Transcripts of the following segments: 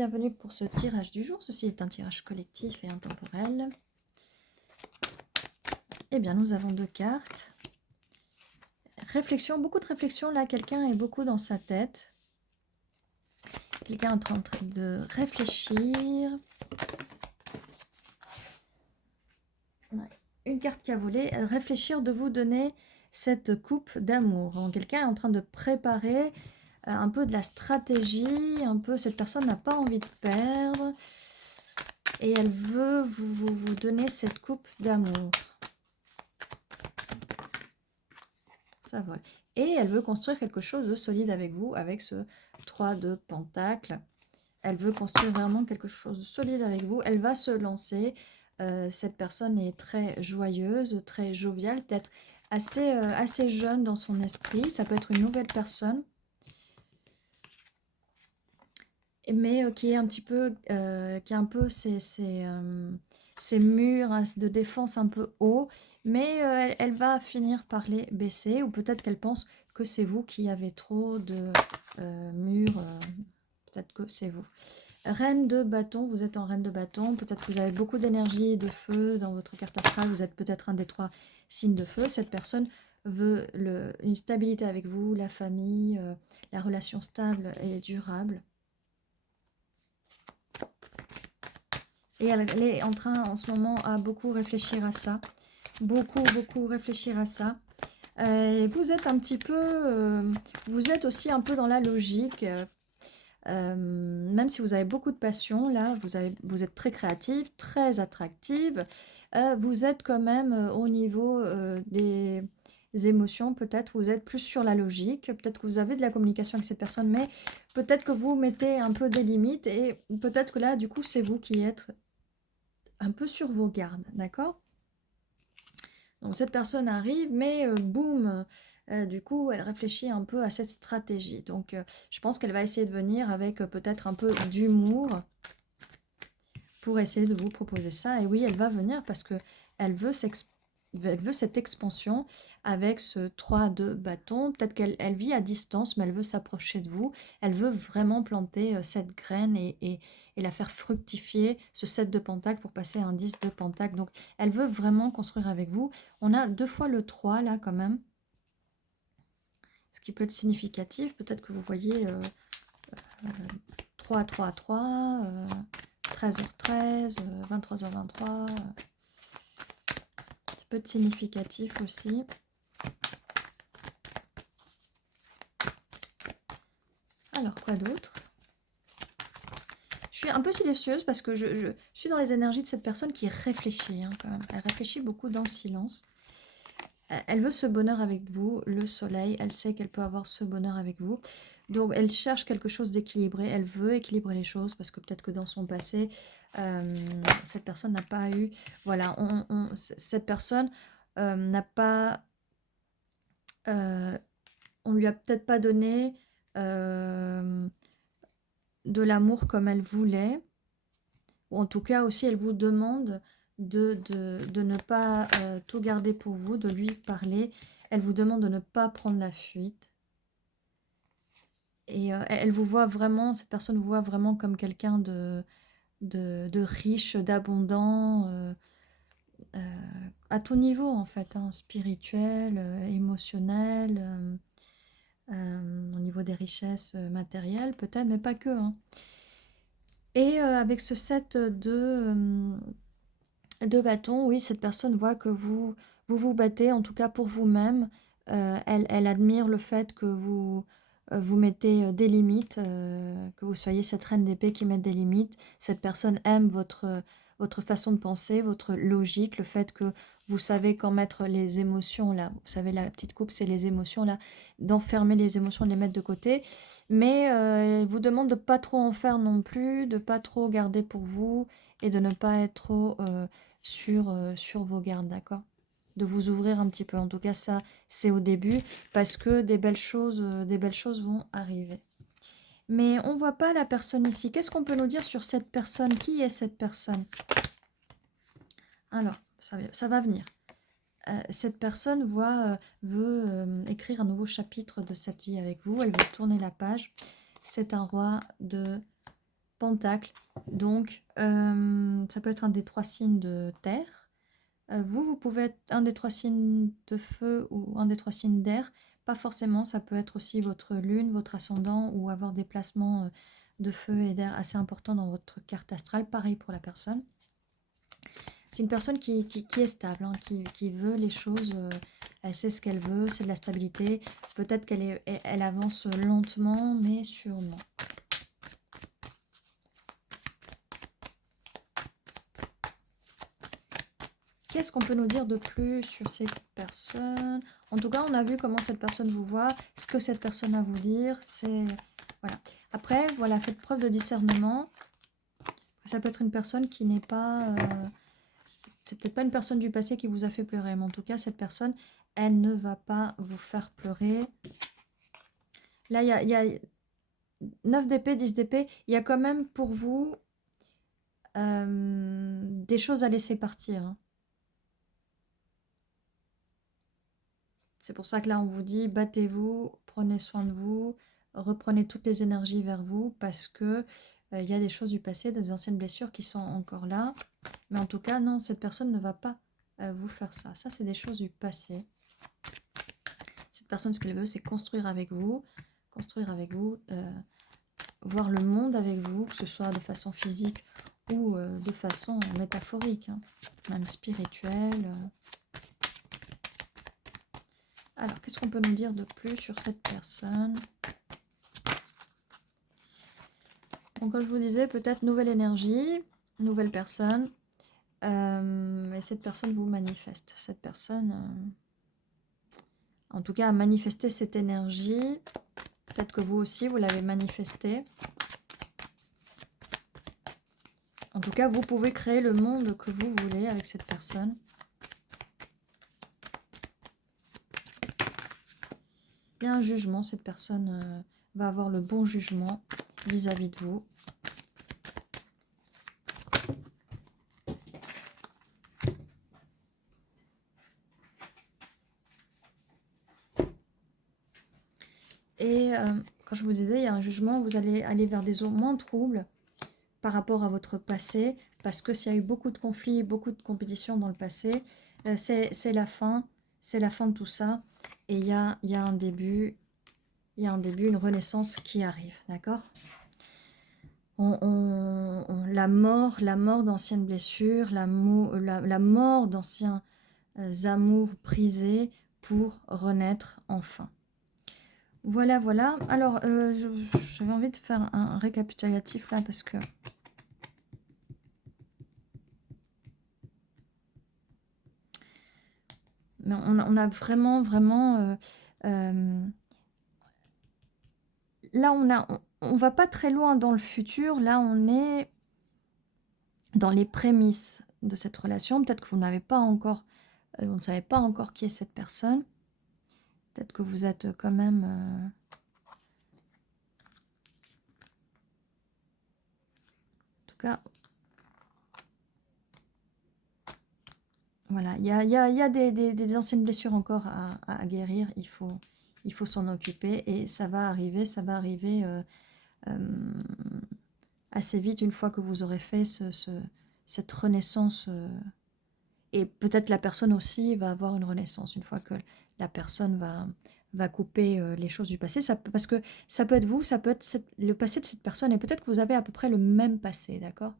bienvenue pour ce tirage du jour. Ceci est un tirage collectif et intemporel. Eh bien, nous avons 2 cartes. Réflexion, beaucoup de réflexion. Là, quelqu'un est beaucoup dans sa tête. Quelqu'un est en train de réfléchir. Une carte qui a volé. Réfléchir de vous donner cette coupe d'amour. Quelqu'un est en train de préparer un peu de la stratégie. Un peu, cette personne n'a pas envie de perdre. Et elle veut vous donner cette coupe d'amour. Ça vole. Et elle veut construire quelque chose de solide avec vous, avec ce 3 de Pentacle. Elle veut construire vraiment quelque chose de solide avec vous. Elle va se lancer. Cette personne est très joyeuse, très joviale, peut-être assez jeune dans son esprit. Ça peut être une nouvelle personne. Mais qui est un petit peu, qui a un peu ces murs hein, de défense un peu hauts, mais elle va finir par les baisser, ou peut-être qu'elle pense que c'est vous qui avez trop de murs, peut-être que c'est vous. Reine de bâton, vous êtes en reine de bâton, peut-être que vous avez beaucoup d'énergie et de feu dans votre carte astrale, vous êtes peut-être un des 3 signes de feu. Cette personne veut une stabilité avec vous, la famille, la relation stable et durable. Et elle est en train, en ce moment, à beaucoup réfléchir à ça. Beaucoup réfléchir à ça. Vous êtes un petit peu... vous êtes aussi un peu dans la logique. Même si vous avez beaucoup de passion, là, vous êtes très créative, très attractive. Vous êtes quand même au niveau des émotions, peut-être vous êtes plus sur la logique. Peut-être que vous avez de la communication avec cette personne, mais peut-être que vous mettez un peu des limites. Et peut-être que là, du coup, c'est vous qui êtes un peu sur vos gardes, d'accord? Donc cette personne arrive, mais boum, du coup, elle réfléchit un peu à cette stratégie. Donc je pense qu'elle va essayer de venir avec peut-être un peu d'humour pour essayer de vous proposer ça. Et oui, elle va venir parce que elle veut cette expansion avec ce 3 de bâton. Peut-être qu'elle vit à distance, mais elle veut s'approcher de vous. Elle veut vraiment planter cette graine et la faire fructifier, ce 7 de pentacle pour passer à un 10 de pentacle. Donc, elle veut vraiment construire avec vous. On a 2 fois le 3 là quand même. Ce qui peut être significatif. Peut-être que vous voyez 3, 3, 3, 13h13, 23h23. Ça peut être significatif aussi. Alors, quoi d'autre? Je suis un peu silencieuse parce que je suis dans les énergies de cette personne qui réfléchit hein, quand même. Elle réfléchit beaucoup dans le silence. Elle veut ce bonheur avec vous, le soleil. Elle sait qu'elle peut avoir ce bonheur avec vous. Donc, elle cherche quelque chose d'équilibré. Elle veut équilibrer les choses parce que peut-être que dans son passé, cette personne n'a pas eu... Voilà, cette personne n'a pas... on lui a peut-être pas donné de l'amour comme elle voulait. Ou en tout cas aussi, elle vous demande de ne pas tout garder pour vous, de lui parler. Elle vous demande de ne pas prendre la fuite. Et elle vous voit vraiment, cette personne vous voit vraiment comme quelqu'un de riche, d'abondant, à tout niveau en fait, hein, spirituel, émotionnel, au niveau des richesses matérielles peut-être, mais pas que. Hein. Et avec ce 7 de bâton, oui, cette personne voit que vous battez, en tout cas pour vous-même. Elle admire le fait que vous mettez des limites, que vous soyez cette reine d'épée qui met des limites. Cette personne aime votre façon de penser, votre logique, le fait que vous savez quand mettre les émotions, là, vous savez, la petite coupe, c'est les émotions, là, d'enfermer les émotions, de les mettre de côté. Mais elle vous demande de ne pas trop en faire non plus, de ne pas trop garder pour vous et de ne pas être trop sur vos gardes, d'accord? De vous ouvrir un petit peu. En tout cas, ça, c'est au début, parce que des belles choses vont arriver. Mais on ne voit pas la personne ici. Qu'est-ce qu'on peut nous dire sur cette personne? Qui est cette personne? Alors, ça va venir. Cette personne veut écrire un nouveau chapitre de cette vie avec vous. Elle veut tourner la page. C'est un roi de Pentacle. Donc, ça peut être un des 3 signes de terre. Vous pouvez être un des 3 signes de feu ou un des 3 signes d'air. Pas forcément, ça peut être aussi votre lune, votre ascendant ou avoir des placements de feu et d'air assez importants dans votre carte astrale. Pareil pour la personne. C'est une personne qui est stable, hein, qui veut les choses, elle sait ce qu'elle veut, c'est de la stabilité. Peut-être elle avance lentement, mais sûrement. Qu'est-ce qu'on peut nous dire de plus sur ces personnes? En tout cas, on a vu comment cette personne vous voit, ce que cette personne a à vous dire. C'est voilà. Après, voilà, faites preuve de discernement. Ça peut être une personne qui n'est pas... c'est peut-être pas une personne du passé qui vous a fait pleurer, mais en tout cas, cette personne, elle ne va pas vous faire pleurer. Là, il y a 9 d'épée, 10 d'épée. Il y a quand même pour vous des choses à laisser partir, hein. C'est pour ça que là, on vous dit, battez-vous, prenez soin de vous, reprenez toutes les énergies vers vous, parce que il y a des choses du passé, des anciennes blessures qui sont encore là. Mais en tout cas, non, cette personne ne va pas vous faire ça. Ça, c'est des choses du passé. Cette personne, ce qu'elle veut, c'est construire avec vous, voir le monde avec vous, que ce soit de façon physique ou de façon métaphorique, hein, même spirituelle. Alors, qu'est-ce qu'on peut nous dire de plus sur cette personne? Donc, comme je vous disais, peut-être nouvelle énergie, nouvelle personne. Et cette personne vous manifeste. Cette personne, en tout cas, a manifesté cette énergie. Peut-être que vous aussi, vous l'avez manifestée. En tout cas, vous pouvez créer le monde que vous voulez avec cette personne. Il y a un jugement, cette personne va avoir le bon jugement vis-à-vis de vous. Et quand je vous disais, il y a un jugement, vous allez aller vers des eaux moins troubles par rapport à votre passé, parce que s'il y a eu beaucoup de conflits, beaucoup de compétitions dans le passé, c'est la fin de tout ça, et il y a un début, une renaissance qui arrive, d'accord? La mort d'anciennes blessures, la mort d'anciens amours brisés pour renaître enfin. Voilà, voilà. Alors, j'avais envie de faire un récapitulatif là, parce que... Mais on a vraiment... là, on va pas très loin dans le futur. Là, on est dans les prémices de cette relation. Peut-être que vous n'avez pas encore... vous ne savez pas encore qui est cette personne. Peut-être que vous êtes quand même... en tout cas... Voilà, il y a des anciennes blessures encore à guérir. Il faut s'en occuper et ça va arriver assez vite une fois que vous aurez fait cette renaissance. Et peut-être la personne aussi va avoir une renaissance une fois que la personne va couper les choses du passé. Parce que ça peut être vous, ça peut être le passé de cette personne et peut-être que vous avez à peu près le même passé, d'accord?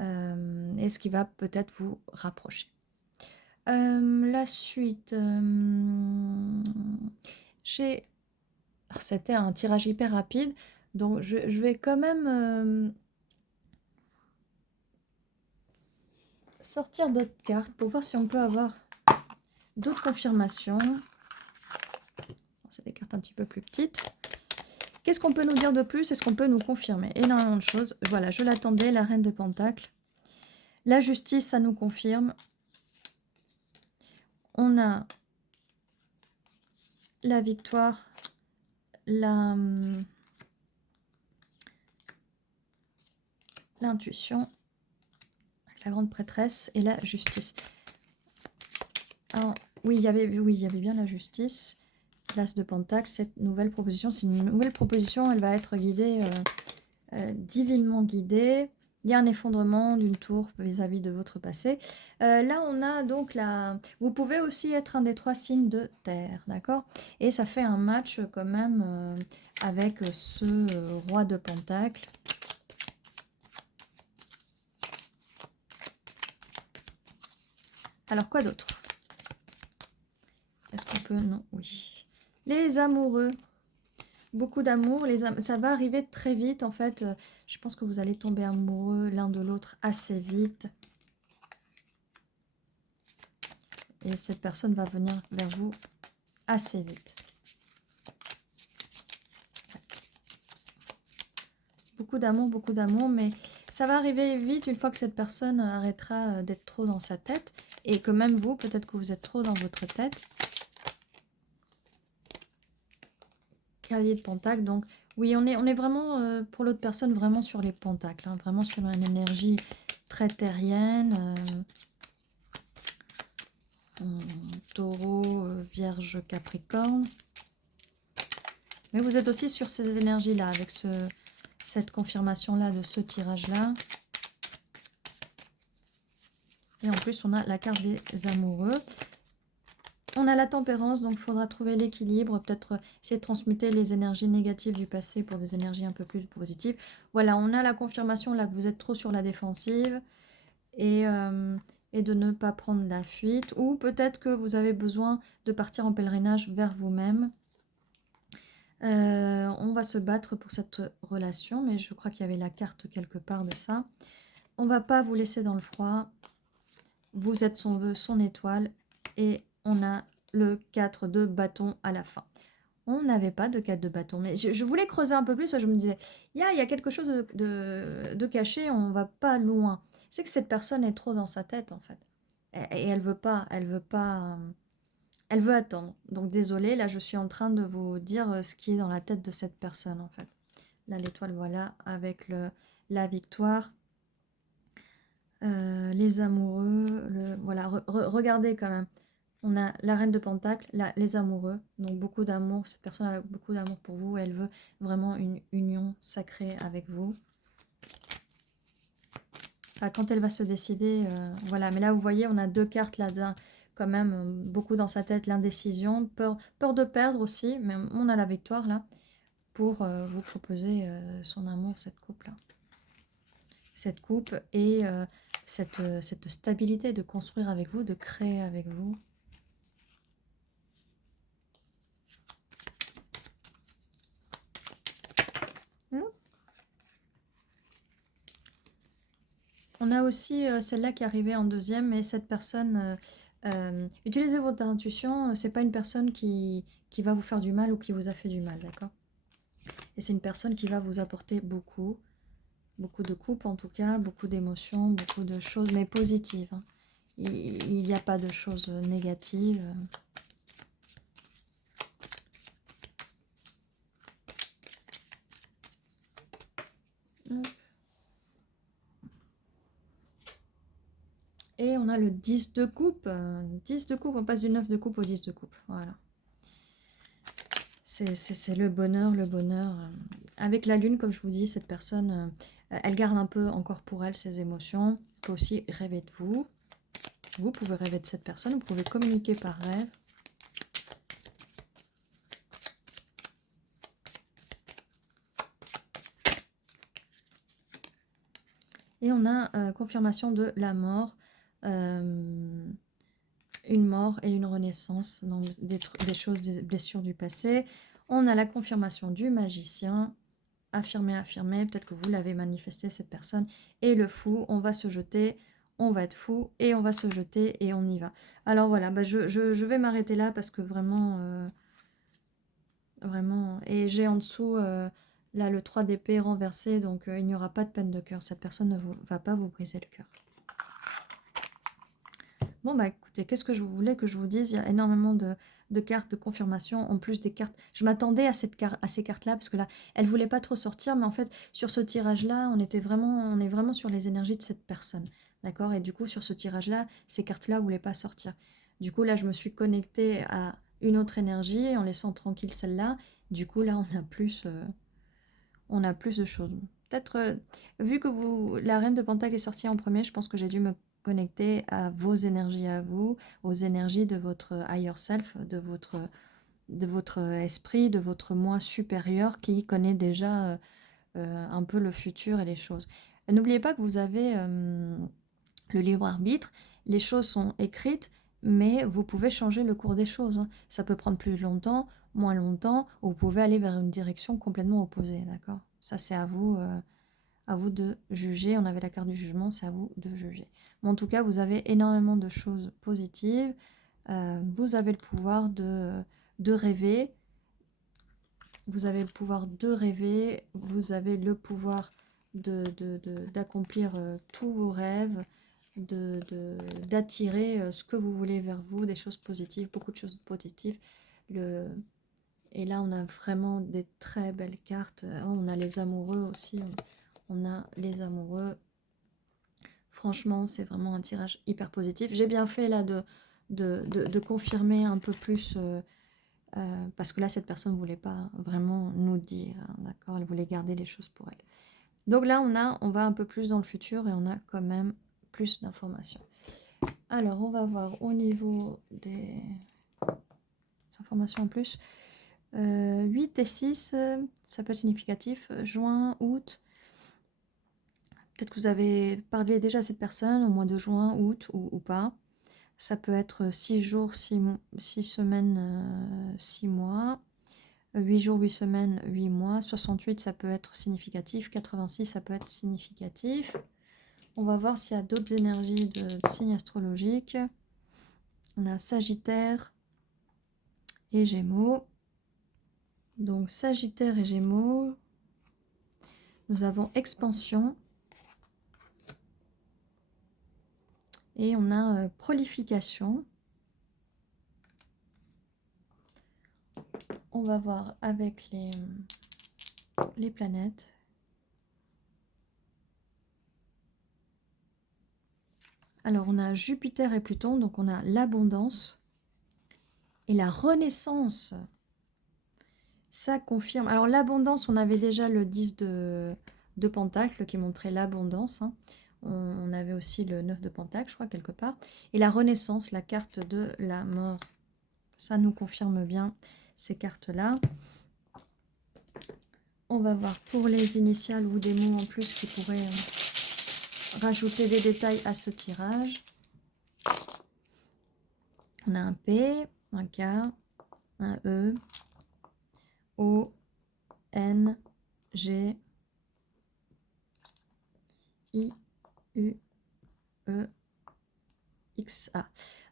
Et ce qui va peut-être vous rapprocher. La suite, c'était un tirage hyper rapide, donc je vais quand même sortir d'autres cartes pour voir si on peut avoir d'autres confirmations. C'est des cartes un petit peu plus petites. Qu'est-ce qu'on peut nous dire de plus? Est-ce qu'on peut nous confirmer? Énormément de choses. Voilà, je l'attendais, la reine de Pentacle. La justice, ça nous confirme. On a la victoire, l'intuition, la grande prêtresse et la justice. Alors, oui, il y avait bien la justice. L'as de Pentacle, cette nouvelle proposition, c'est une nouvelle proposition, elle va être guidée divinement guidé. Il y a un effondrement d'une tour vis-à-vis de votre passé. Là, on a donc la... Vous pouvez aussi être un des 3 signes de terre, d'accord? Et ça fait un match quand même avec ce roi de Pentacle. Alors, quoi d'autre? Est-ce qu'on peut... Non, oui. Les amoureux. Beaucoup d'amour. Ça va arriver très vite, en fait. Je pense que vous allez tomber amoureux l'un de l'autre assez vite. Et cette personne va venir vers vous assez vite. Beaucoup d'amour, mais ça va arriver vite une fois que cette personne arrêtera d'être trop dans sa tête. Et que même vous, peut-être que vous êtes trop dans votre tête. Cavalier de Pentacle, donc oui, on est vraiment, pour l'autre personne, vraiment sur les pentacles. Hein, vraiment sur une énergie très terrienne. Taureau, Vierge, Capricorne. Mais vous êtes aussi sur ces énergies-là, avec cette confirmation-là de ce tirage-là. Et en plus, on a la carte des amoureux. On a la tempérance, donc il faudra trouver l'équilibre, peut-être essayer de transmuter les énergies négatives du passé pour des énergies un peu plus positives. Voilà, on a la confirmation là que vous êtes trop sur la défensive et de ne pas prendre la fuite. Ou peut-être que vous avez besoin de partir en pèlerinage vers vous-même. On va se battre pour cette relation, mais je crois qu'il y avait la carte quelque part de ça. On ne va pas vous laisser dans le froid. Vous êtes son vœu, son étoile. Et on a le 4 de bâton à la fin. On n'avait pas de 4 de bâton. Mais je voulais creuser un peu plus. Je me disais, il y a quelque chose de caché. On ne va pas loin. C'est que cette personne est trop dans sa tête, en fait. Et elle veut pas. Elle veut attendre. Donc, désolée, là, je suis en train de vous dire ce qui est dans la tête de cette personne, en fait. Là, l'étoile, voilà, avec la victoire. Les amoureux, voilà, regardez quand même. On a la reine de Pentacle, les amoureux, donc beaucoup d'amour. Cette personne a beaucoup d'amour pour vous. Elle veut vraiment une union sacrée avec vous. Enfin, quand elle va se décider, voilà. Mais là, vous voyez, on a 2 cartes là-dedans, quand même, beaucoup dans sa tête, l'indécision, peur de perdre aussi. Mais on a la victoire là, pour vous proposer son amour, cette couple-là. Cette coupe et cette stabilité de construire avec vous, de créer avec vous. On a aussi celle-là qui est arrivée en deuxième, mais cette personne, utilisez votre intuition, c'est pas une personne qui va vous faire du mal ou qui vous a fait du mal, d'accord? Et c'est une personne qui va vous apporter beaucoup de coupe en tout cas, beaucoup d'émotions, beaucoup de choses, mais positives. Hein. Il n'y a pas de choses négatives. Et on a le 10 de coupe. 10 de coupe, on passe du 9 de coupe au 10 de coupe. Voilà. C'est le bonheur, le bonheur. Avec la lune, comme je vous dis, cette personne, elle garde un peu encore pour elle ses émotions. Elle peut aussi rêver de vous. Vous pouvez rêver de cette personne, vous pouvez communiquer par rêve. Et on a confirmation de la mort. Une mort et une renaissance, donc des choses, des blessures du passé. On a la confirmation du magicien, affirmer, affirmer, peut-être que vous l'avez manifesté cette personne, et le fou, on va se jeter, on va être fou, et on va se jeter, et on y va. Alors voilà, bah je vais m'arrêter là, parce que vraiment, et j'ai en dessous, là, le 3 d'épée renversé, donc il n'y aura pas de peine de cœur, cette personne ne va pas vous briser le cœur. Bon, bah écoutez, qu'est-ce que je voulais que je vous dise? Il y a énormément de cartes de confirmation, en plus des cartes. Je m'attendais à ces cartes-là, parce que là, elle ne voulait pas trop sortir, mais en fait, sur ce tirage-là, on est vraiment sur les énergies de cette personne. D'accord? Et du coup, sur ce tirage-là, ces cartes-là ne voulaient pas sortir. Du coup, là, je me suis connectée à une autre énergie, en laissant tranquille celle-là. Du coup, là, on a plus de choses. peut-être, vu que la reine de Pentacle est sortie en premier, je pense que j'ai dû me connecter à vos énergies à vous, aux énergies de votre higher self, de votre esprit, de votre moi supérieur qui connaît déjà un peu le futur et les choses. N'oubliez pas que vous avez le libre arbitre, les choses sont écrites, mais vous pouvez changer le cours des choses. Hein. Ça peut prendre plus longtemps, moins longtemps, ou vous pouvez aller vers une direction complètement opposée, d'accord? Ça, c'est à vous de juger. On avait la carte du jugement, c'est à vous de juger. Mais en tout cas, vous avez énormément de choses positives. Vous avez le pouvoir de rêver. Vous avez le pouvoir de rêver. Vous avez le pouvoir d'accomplir tous vos rêves, d'attirer ce que vous voulez vers vous, des choses positives, beaucoup de choses positives. Et là, on a vraiment des très belles cartes. On a les amoureux aussi. On a les amoureux. Franchement, c'est vraiment un tirage hyper positif. J'ai bien fait là de confirmer un peu plus, parce que là, cette personne ne voulait pas vraiment nous dire, hein, d'accord? Elle voulait garder les choses pour elle. Donc là, on va un peu plus dans le futur et on a quand même plus d'informations. Alors, on va voir au niveau des informations en plus. 8 et 6, ça peut être significatif. Juin, août. Peut-être que vous avez parlé déjà à cette personne au mois de juin, août ou pas. Ça peut être 6 jours, 6 semaines, 6 mois. 8 jours, 8 semaines, 8 mois. 68, ça peut être significatif. 86, ça peut être significatif. On va voir s'il y a d'autres énergies de signes astrologiques. On a Sagittaire et Gémeaux. Donc Sagittaire et Gémeaux. Nous avons expansion. Et on a prolification. On va voir avec les planètes. Alors, on a Jupiter et Pluton, donc on a l'abondance et la renaissance. Ça confirme. Alors, l'abondance, on avait déjà le 10 de Pentacle qui montrait l'abondance. Hein. On avait aussi le 9 de Pentacle, je crois, quelque part. Et la renaissance, la carte de la mort. Ça nous confirme bien ces cartes-là. On va voir pour les initiales ou des mots en plus qui pourraient rajouter des détails à ce tirage. On a un P, un K, un E, O, N, G, I, U, E, X, A.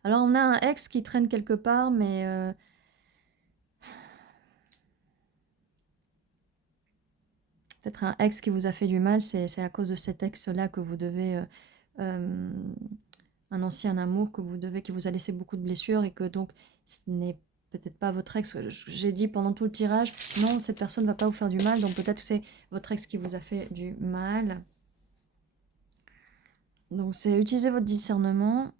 Alors on a un X qui traîne quelque part, mais peut-être un ex qui vous a fait du mal, c'est à cause de cet ex-là que vous devez, un ancien amour que vous devez, qui vous a laissé beaucoup de blessures et que donc ce n'est peut-être pas votre ex. J'ai dit pendant tout le tirage, non, cette personne ne va pas vous faire du mal, donc peut-être que c'est votre ex qui vous a fait du mal. Donc c'est utiliser votre discernement.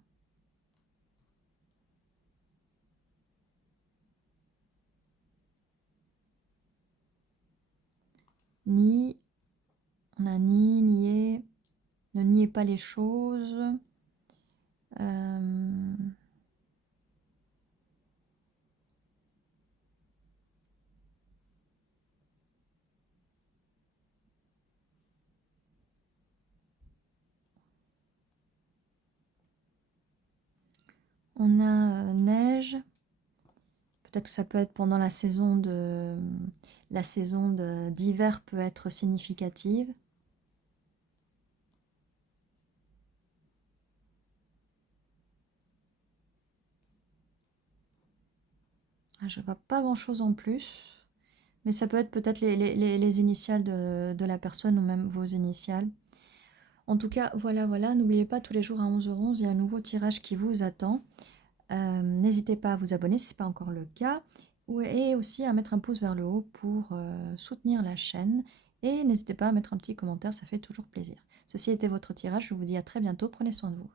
Ni, on a ni, nier, ne niez pas les choses. On a neige. Peut-être que ça peut être pendant la saison d'hiver peut être significative. Je ne vois pas grand-chose en plus. Mais ça peut être peut-être les initiales de la personne ou même vos initiales. En tout cas, voilà. N'oubliez pas, tous les jours à 11h11, il y a un nouveau tirage qui vous attend. N'hésitez pas à vous abonner si ce n'est pas encore le cas. Et aussi à mettre un pouce vers le haut pour soutenir la chaîne. Et n'hésitez pas à mettre un petit commentaire, ça fait toujours plaisir. Ceci était votre tirage, je vous dis à très bientôt, prenez soin de vous.